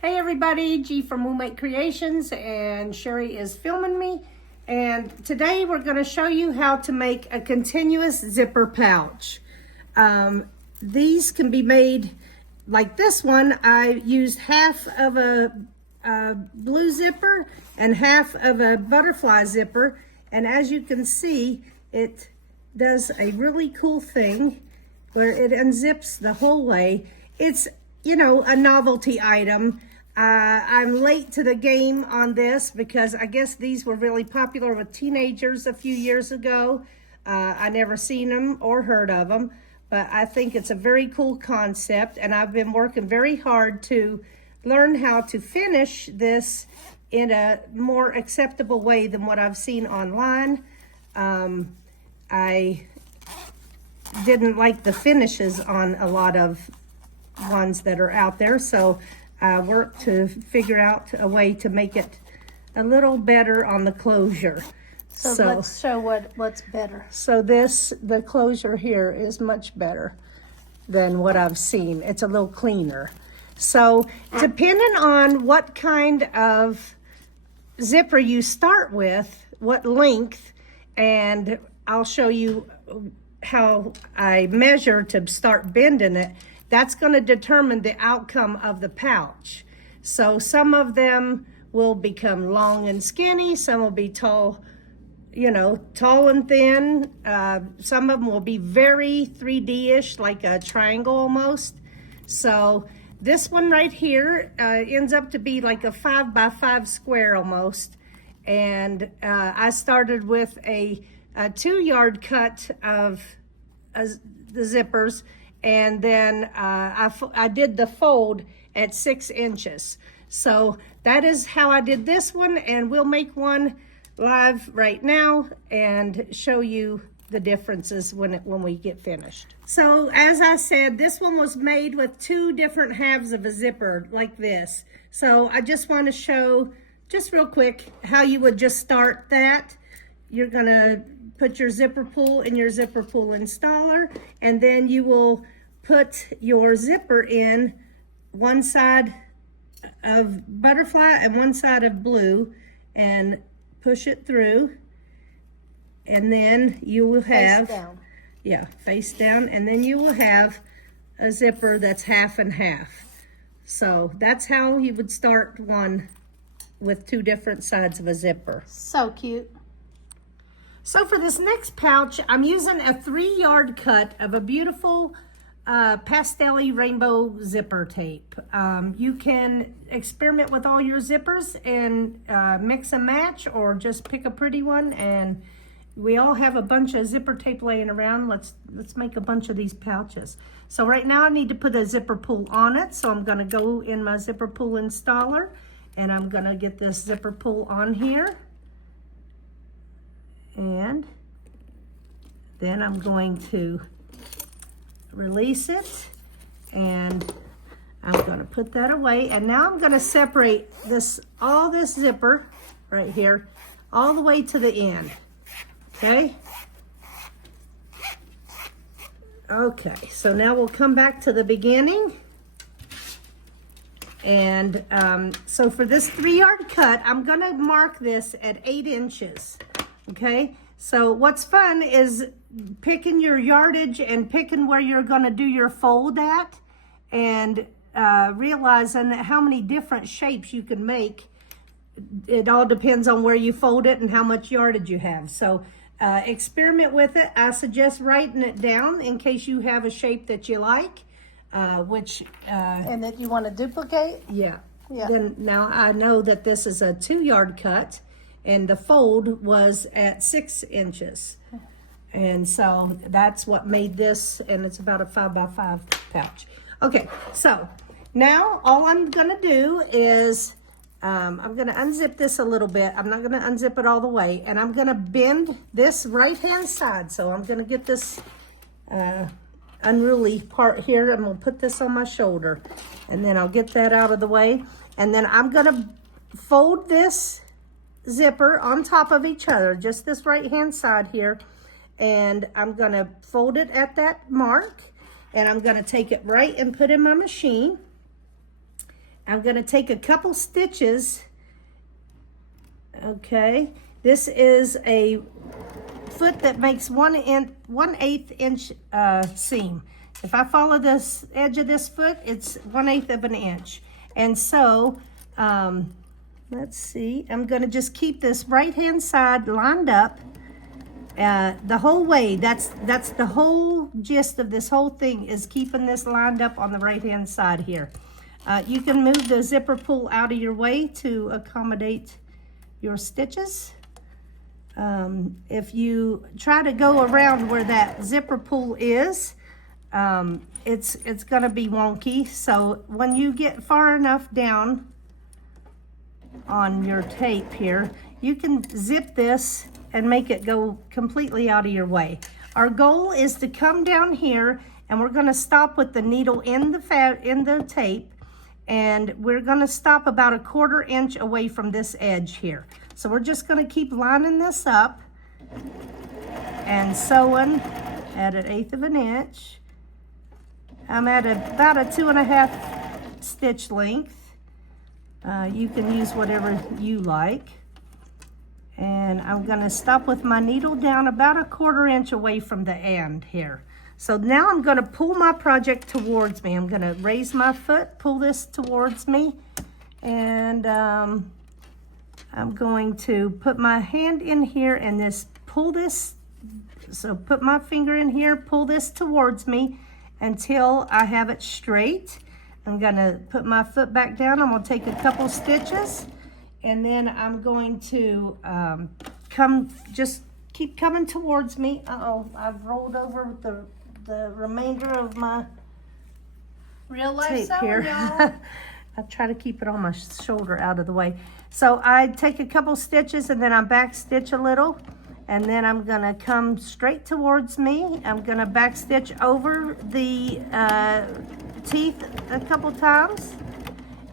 Hey everybody, G from Moonmate Creations, and Sherry is filming me. And today we're going to show you how to make a continuous zipper pouch. These can be made like this one. I used half of a blue zipper and half of a butterfly zipper. And as you can see, it does a really cool thing where it unzips the whole way. It's, you know, a novelty item. I'm late to the game on this because I guess these were really popular with teenagers a few years ago. I never seen them or heard of them, but I think it's a very cool concept, and I've been working very hard to learn how to finish this in a more acceptable way than what I've seen online. I didn't like the finishes on a lot of ones that are out there, so I worked to figure out a way to make it a little better on the closure. So let's show what's better. So the closure here is much better than what I've seen. It's a little cleaner. So depending on what kind of zipper you start with, what length, and I'll show you how I measure to start bending it, that's going to determine the outcome of the pouch. So some of them will become long and skinny, some will be tall, you know, tall and thin. Some of them will be very 3D-ish, like a triangle almost. So this one right here ends up to be like a 5x5 square almost. And I started with a 2-yard cut of the zippers, and then I did the fold at 6 inches. So that is how I did this one, and we'll make one live right now and show you the differences when we get finished. So as I said, this one was made with 2 different halves of a zipper like this. So I just want to show just real quick how you would just start that. You're gonna put your zipper pull in your zipper pull installer, and then you will put your zipper in one side of butterfly and one side of blue and push it through, and then you will have face down, and then you will have a zipper that's half and half. So that's how you would start one with 2 different sides of a zipper. So cute. So for this next pouch, I'm using a 3-yard cut of a beautiful pastel-y rainbow zipper tape. You can experiment with all your zippers and mix and match, or just pick a pretty one. And we all have a bunch of zipper tape laying around. Let's make a bunch of these pouches. So right now I need to put a zipper pull on it. So I'm gonna go in my zipper pull installer, and I'm gonna get this zipper pull on here. And then I'm going to release it, and I'm going to put that away. And now I'm going to separate all this zipper right here all the way to the end. Okay, so now we'll come back to the beginning. And so for this 3-yard cut, I'm going to mark this at 8 inches. Okay, so what's fun is picking your yardage and picking where you're going to do your fold at, and realizing how many different shapes you can make. It all depends on where you fold it and how much yardage you have. So experiment with it. I suggest writing it down in case you have a shape that you like, and that you want to duplicate. Yeah. Then now I know that this is a 2-yard cut, and the fold was at 6 inches. And so that's what made this, and it's about a 5x5 pouch. Okay, so now all I'm gonna do is, I'm gonna unzip this a little bit. I'm not gonna unzip it all the way, and I'm gonna bend this right-hand side. So I'm gonna get this unruly part here. I'm gonna put this on my shoulder, and then I'll get that out of the way. And then I'm gonna fold this zipper on top of each other, just this right-hand side here. And I'm gonna fold it at that mark, and I'm gonna take it right and put in my machine. I'm going to take a couple stitches. Okay, this is a foot that makes 1/8 inch seam. If I follow this edge of this foot, it's 1/8 of an inch. And so, let's see, I'm going to just keep this right hand side lined up the whole way. That's the whole gist of this whole thing, is keeping this lined up on the right hand side here. You can move the zipper pull out of your way to accommodate your stitches. If you try to go around where that zipper pull is, it's going to be wonky. So when you get far enough down on your tape here, you can zip this and make it go completely out of your way. Our goal is to come down here, and we're going to stop with the needle in the tape, and we're going to stop about 1/4 inch away from this edge here. So we're just going to keep lining this up and sewing at 1/8 of an inch. I'm at about a 2.5 stitch length. You can use whatever you like. And I'm going to stop with my needle down about 1/4 inch away from the end here. So now I'm going to pull my project towards me. I'm going to raise my foot, pull this towards me, and I'm going to put my hand in here and pull this. So put my finger in here, pull this towards me until I have it straight. I'm going to put my foot back down. I'm going to take a couple stitches, and then I'm going to just keep coming towards me. Uh-oh, I've rolled over the remainder of my Real life tape sewing, here. y'all. I try to keep it on my shoulder out of the way. So I take a couple stitches, and then I back stitch a little, and then I'm gonna come straight towards me. I'm gonna back stitch over the teeth a couple times,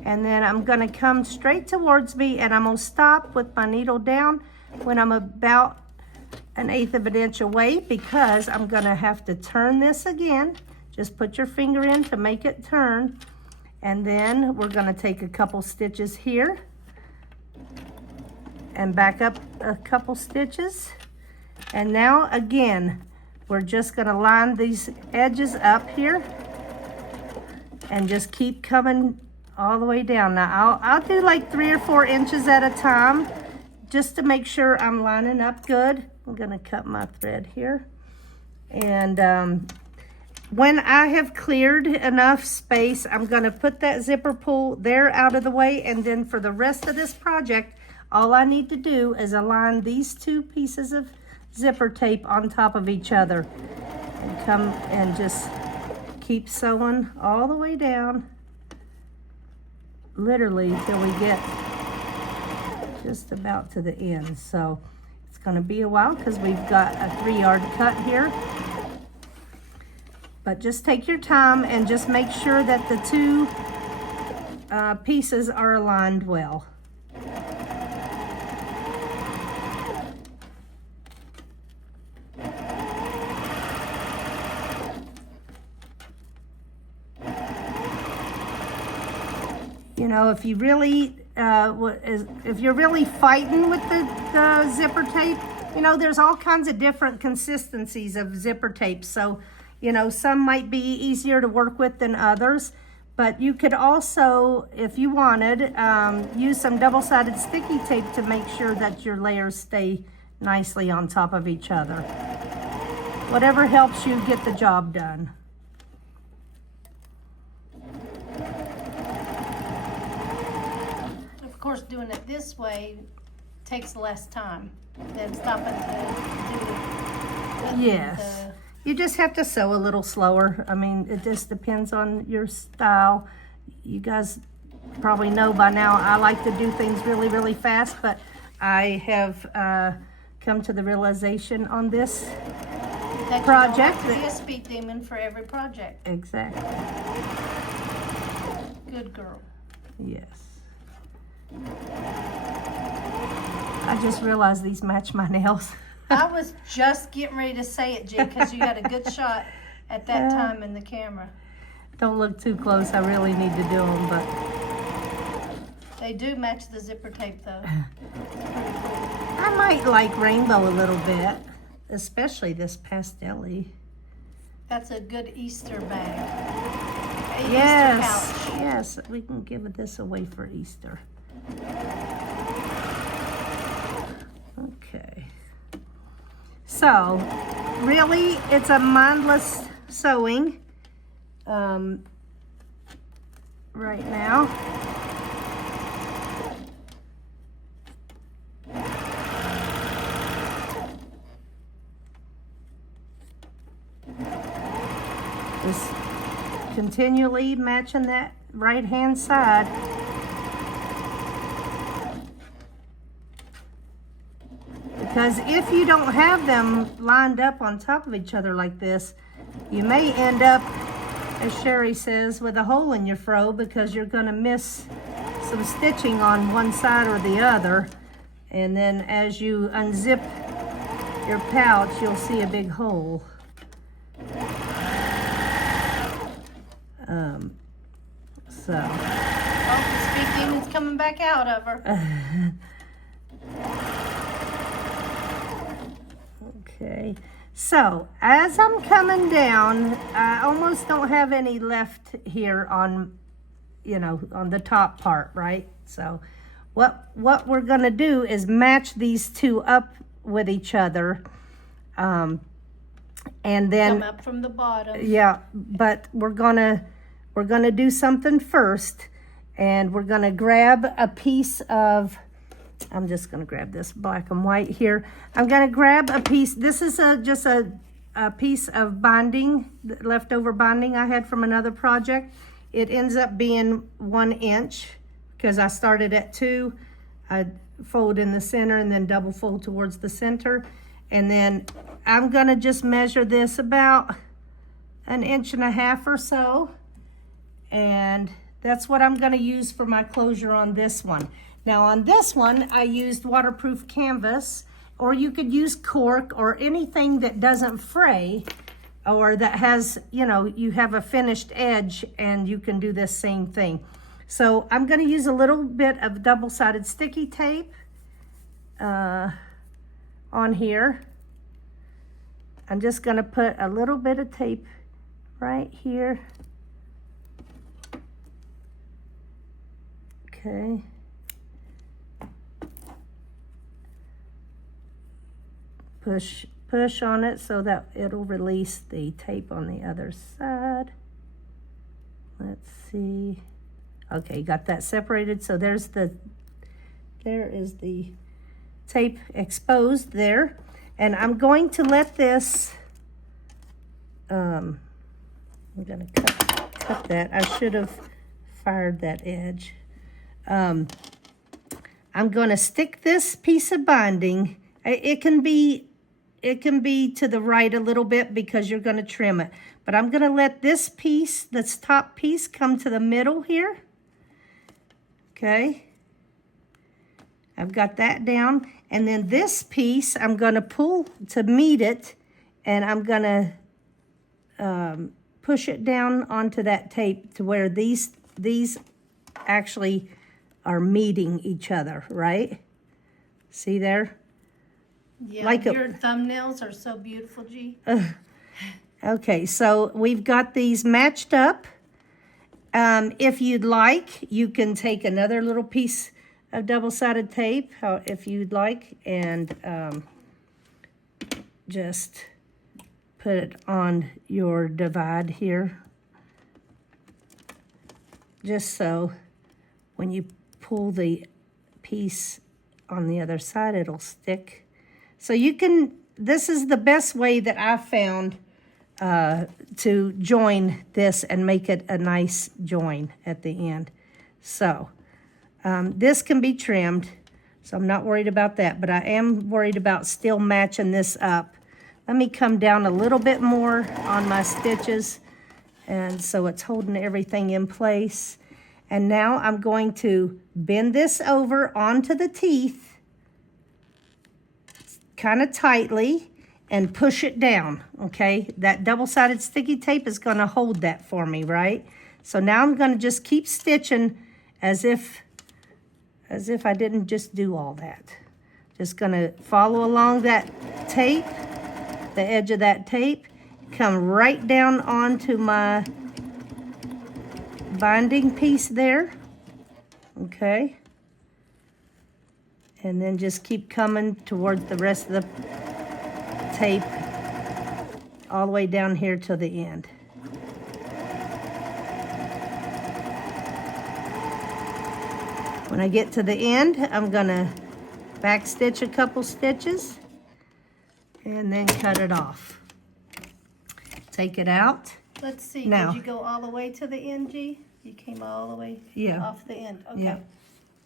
and then I'm gonna come straight towards me, and I'm gonna stop with my needle down when I'm about 1/8 of an inch away, because I'm gonna have to turn this again. Just put your finger in to make it turn. And then we're gonna take a couple stitches here and back up a couple stitches. And now again, we're just gonna line these edges up here and just keep coming all the way down. Now I'll do like 3 or 4 inches at a time just to make sure I'm lining up good. I'm gonna cut my thread here. And when I have cleared enough space, I'm gonna put that zipper pull there out of the way, and then for the rest of this project, all I need to do is align these 2 pieces of zipper tape on top of each other and come and just keep sewing all the way down, literally till we get just about to the end. So it's gonna be a while because we've got a 3-yard cut here. But just take your time and just make sure that the 2 pieces are aligned well. You know, if you really, if you're really fighting with the zipper tape, you know, there's all kinds of different consistencies of zipper tape. So, you know, some might be easier to work with than others, but you could also, if you wanted, use some double-sided sticky tape to make sure that your layers stay nicely on top of each other. Whatever helps you get the job done. Of course, doing it this way takes less time than stopping to do it. Yes. You just have to sew a little slower. I mean, it just depends on your style. You guys probably know by now I like to do things really, really fast, but I have come to the realization on this that project. You don't have to be a speed demon for every project. Exactly. Good girl. Yes. I just realized these match my nails. I was just getting ready to say it, G, because you got a good shot at that time in the camera. Don't look too close. I really need to do them, but They do match the zipper tape though. I might like rainbow a little bit, especially this pastel-y. That's a good Easter bag. A Yes, Easter pouch. yes, we can give this away for Easter. Okay. So, really, it's a mindless sewing right now. Just continually matching that right-hand side. Because if you don't have them lined up on top of each other like this, you may end up, as Sherry says, with a hole in your fro because you're going to miss some stitching on one side or the other. And then as you unzip your pouch, you'll see a big hole. So. Oh, the speed demon's coming back out of her. Okay, so as I'm coming down, I almost don't have any left here on, you know, on the top part, right? So what we're gonna do is match these two up with each other. And then Come up from the bottom. yeah, but we're gonna do something first, and we're gonna grab a piece of, I'm just gonna grab this black and white here. I'm gonna grab a piece, this is just a piece of binding, leftover binding I had from another project. It ends up being 1 inch because I started at 2. I fold in the center and then double fold towards the center. And then I'm gonna just measure this about 1.5 inches or so. And that's what I'm gonna use for my closure on this one. Now on this one, I used waterproof canvas, or you could use cork or anything that doesn't fray, or that has, you know, you have a finished edge, and you can do this same thing. So I'm gonna use a little bit of double-sided sticky tape on here. I'm just gonna put a little bit of tape right here. Okay. Push on it so that it'll release the tape on the other side. Let's see. Okay, got that separated. So there is the tape exposed there. And I'm going to let this, I'm gonna cut that. I should have fired that edge. I'm gonna stick this piece of binding. It can be to the right a little bit because you're gonna trim it. But I'm gonna let this piece, this top piece, come to the middle here. Okay. I've got that down. And then this piece, I'm gonna pull to meet it, and I'm gonna push it down onto that tape to where these actually are meeting each other, right? See there? Yeah, Like your thumbnails are so beautiful, G. Okay, so we've got these matched up. If you'd like, you can take another little piece of double-sided tape, if you'd like, and just put it on your divide here. Just so when you pull the piece on the other side, it'll stick. So you can, this is the best way that I've found to join this and make it a nice join at the end. So this can be trimmed, so I'm not worried about that, but I am worried about still matching this up. Let me come down a little bit more on my stitches, and so it's holding everything in place. And now I'm going to bend this over onto the teeth kind of tightly and push it down, okay? That double-sided sticky tape is gonna hold that for me, right? So now I'm gonna just keep stitching as if as if I didn't just do all that. Just gonna follow along that tape, the edge of that tape, come right down onto my binding piece there, okay? And then just keep coming towards the rest of the tape all the way down here to the end. When I get to the end, I'm gonna back stitch a couple stitches and then cut it off. Take it out. Let's see, Now. did you go all the way to the end, G? You came all the way off the end, okay. Yeah.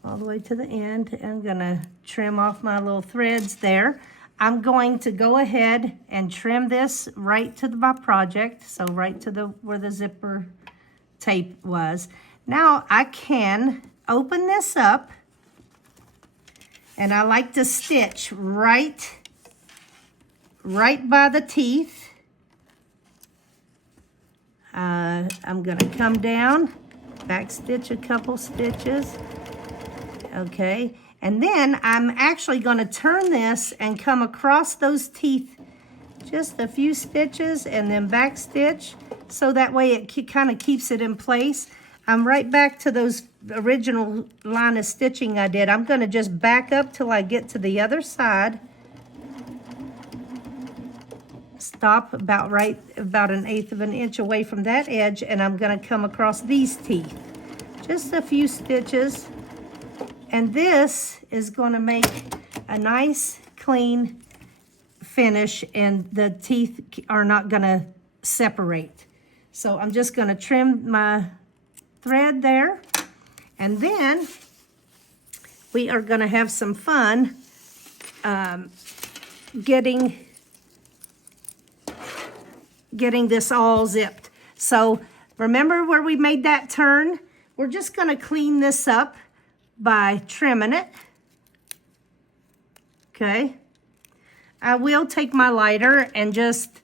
All the way to the end. I'm gonna trim off my little threads there. I'm going to go ahead and trim this right to my project, so right to where the zipper tape was. Now I can open this up, and I like to stitch right by the teeth. I'm gonna come down, back stitch a couple stitches, okay? And then I'm actually gonna turn this and come across those teeth just a few stitches and then back stitch, so that way it kind of keeps it in place. I'm right back to those original line of stitching I did. I'm gonna just back up till I get to the other side. Stop about about 1/8 of an inch away from that edge, and I'm gonna come across these teeth. Just a few stitches. And this is gonna make a nice, clean finish, and the teeth are not gonna separate. So I'm just gonna trim my thread there, and then we are gonna have some fun getting this all zipped. So remember where we made that turn? We're just gonna clean this up by trimming it, okay? I will take my lighter and just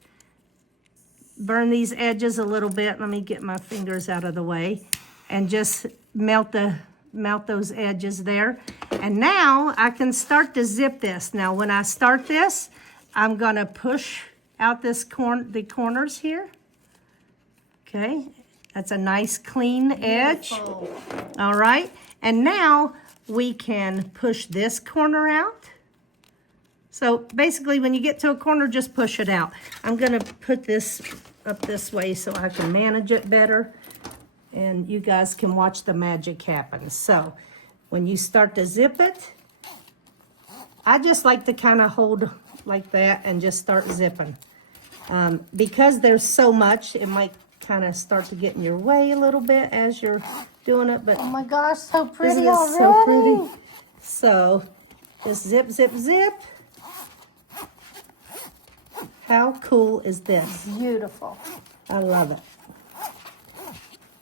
burn these edges a little bit. Let me get my fingers out of the way and just melt those edges there. And now I can start to zip this. Now when I start this, I'm gonna push out the corners here. Okay, that's a nice clean edge. Beautiful. All right, and now we can push this corner out. So basically when you get to a corner, just push it out. I'm gonna put this up this way so I can manage it better, and you guys can watch the magic happen. So when you start to zip it, I just like to kind of hold like that and just start zipping. Because there's so much, it might kind of start to get in your way a little bit as you're doing it, but Oh my gosh, so pretty isn't it already. so pretty? So just zip, zip, zip. How cool is this? Beautiful. I love it.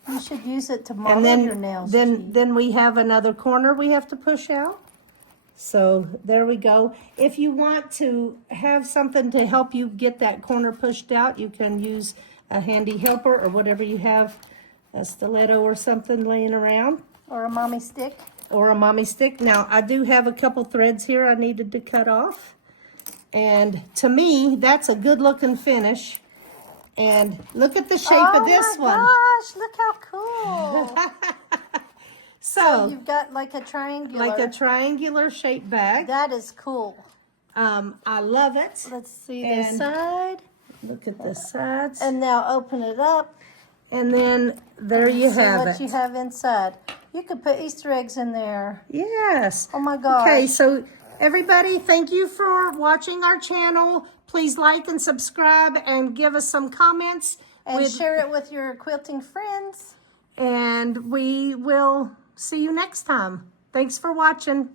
You should use it to model And your nails. then we have another corner we have to push out. So there we go. If you want to have something to help you get that corner pushed out, you can use a handy helper or whatever you have, a stiletto or something laying around. Or a mommy stick. Or a mommy stick. Now, I do have a couple threads here I needed to cut off. And to me, that's a good looking finish. And look at the shape of this one. Oh my gosh, look how cool. So, You've got like a triangular. like a triangular shaped bag. That is cool. I love it. Let's see And this side. Look at the sides. And now open it up. And then there you See have what it. you have inside. You could put Easter eggs in there. Yes. Oh my gosh. Okay, so everybody, thank you for watching our channel. Please like and subscribe and give us some comments. And share it with your quilting friends. And we will see you next time. Thanks for watching.